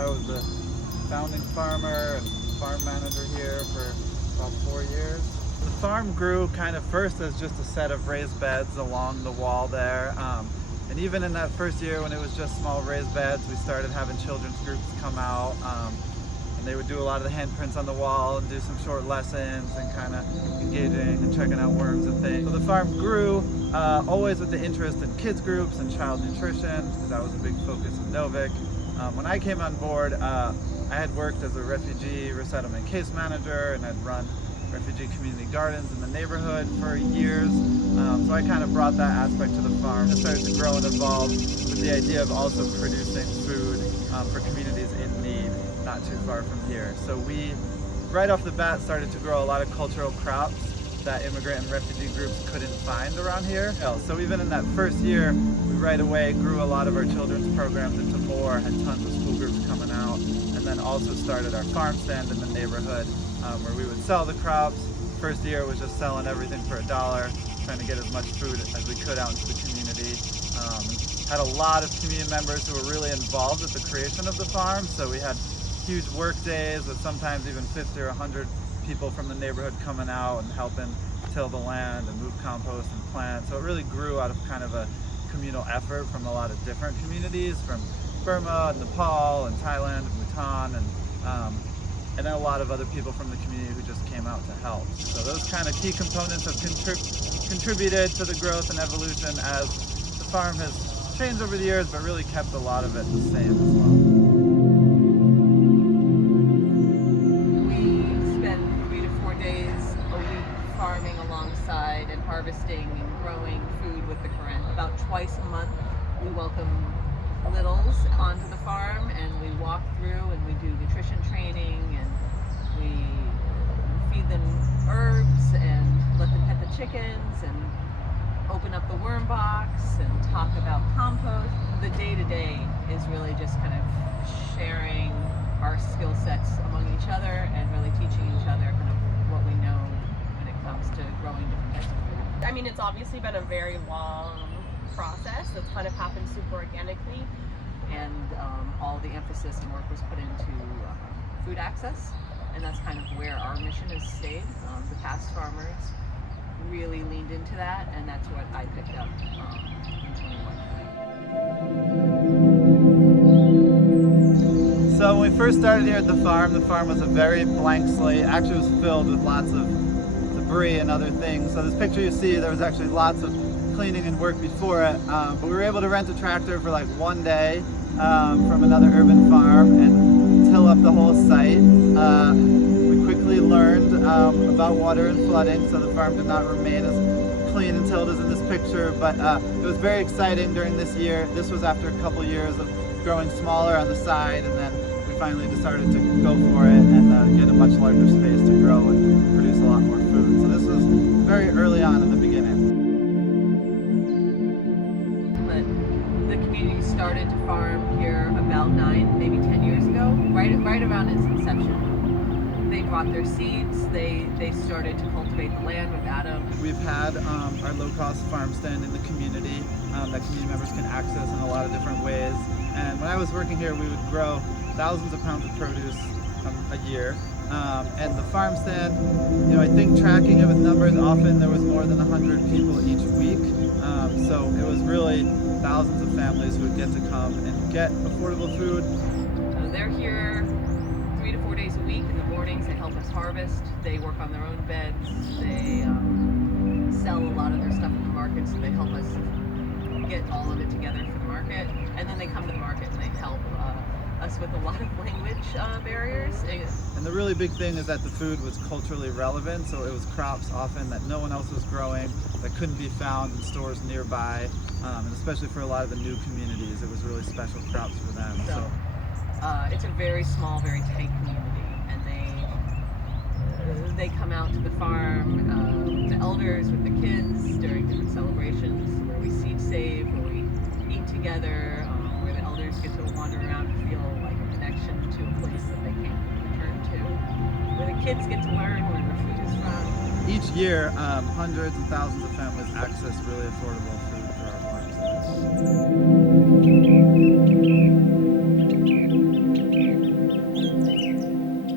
I was the founding farmer and farm manager here for about 4 years. The farm grew kind of first as just a set of raised beds along the wall there. And even in that first year when it was just small raised beds, we started having children's groups come out. And they would do a lot of the handprints on the wall and do some short lessons and kind of engaging and checking out worms and things. So the farm grew always with the interest in kids groups and child nutrition, because that was a big focus of Novick. When I came on board, I had worked as a refugee resettlement case manager and I'd run refugee community gardens in the neighborhood for years. So I kind of brought that aspect to the farm. It started to grow and evolve with the idea of also producing food for communities in need, not too far from here. So we, right off the bat, started to grow a lot of cultural crops that immigrant and refugee groups couldn't find around here. So even in that first year, we right away grew a lot of our children's programs into more, had tons of school groups coming out, and then also started our farm stand in the neighborhood where we would sell the crops. First year was just selling everything for $1, trying to get as much food as we could out into the community. Had a lot of community members who were really involved with the creation of the farm, so we had huge work days with sometimes even 50 or 100 people from the neighborhood coming out and helping till the land and move compost and plant. So it really grew out of kind of a communal effort from a lot of different communities, from Burma, Nepal, and Thailand, and Bhutan, and then a lot of other people from the community who just came out to help. So those kind of key components have contributed to the growth and evolution, as the farm has changed over the years, but really kept a lot of it the same as well. We spend 3 to 4 days a week farming alongside and harvesting and growing food with the Karen. About twice a month we welcome littles onto the farm and we walk through and we do nutrition training and we feed them herbs and let them pet the chickens and open up the worm box and talk about compost. The day-to-day is really just kind of sharing our skill sets among each other and really teaching each other kind of what we know when it comes to growing different types of food. I mean, it's obviously been a very long process that's kind of happened super organically, and all the emphasis and work was put into food access, and that's kind of where our mission has stayed. The past farmers really leaned into that, and that's what I picked up in 21. So when we first started here at the farm was a very blank slate. Actually, it was filled with lots of debris and other things. So this picture you see, there was actually lots of cleaning and work before it, but we were able to rent a tractor for like 1 day from another urban farm and till up the whole site. We quickly learned about water and flooding, so the farm did not remain as clean until it is in this picture, but it was very exciting during this year. This was after a couple years of growing smaller on the side, and then we finally decided to go for it and get a much larger space to grow and produce a lot more food. So this was very early on in the beginning. But the community started to farm here about 9, maybe 10 years ago, right around its inception. They brought their seeds, they started to cultivate the land with Adam. We've had our low-cost farm stand in the community that community members can access in a lot of different ways. And when I was working here, we would grow thousands of pounds of produce a year. And the farm stand, I think tracking it with numbers, often there was more than 100 people each week. So it was really thousands of families who would get to come and get affordable food. They're here 3 to 4 days a week. In the mornings, they help us harvest. They work on their own beds. They sell a lot of their stuff in the market, so they help us get all of it together for the market. And then they come to the market and they help us with a lot of language barriers. And the really big thing is that the food was culturally relevant, so it was crops often that no one else was growing, that couldn't be found in stores nearby, and especially for a lot of the new communities, it was really special crops for them. So it's a very small, very tight community, and they come out to the farm, the elders with the kids during different celebrations where we seed save, where we eat together, where the elders get to wander around and feel like a connection to a place that they can't return to, where the kids get to learn where their food is from. Each year, hundreds and thousands of families access really affordable food through our farm stands.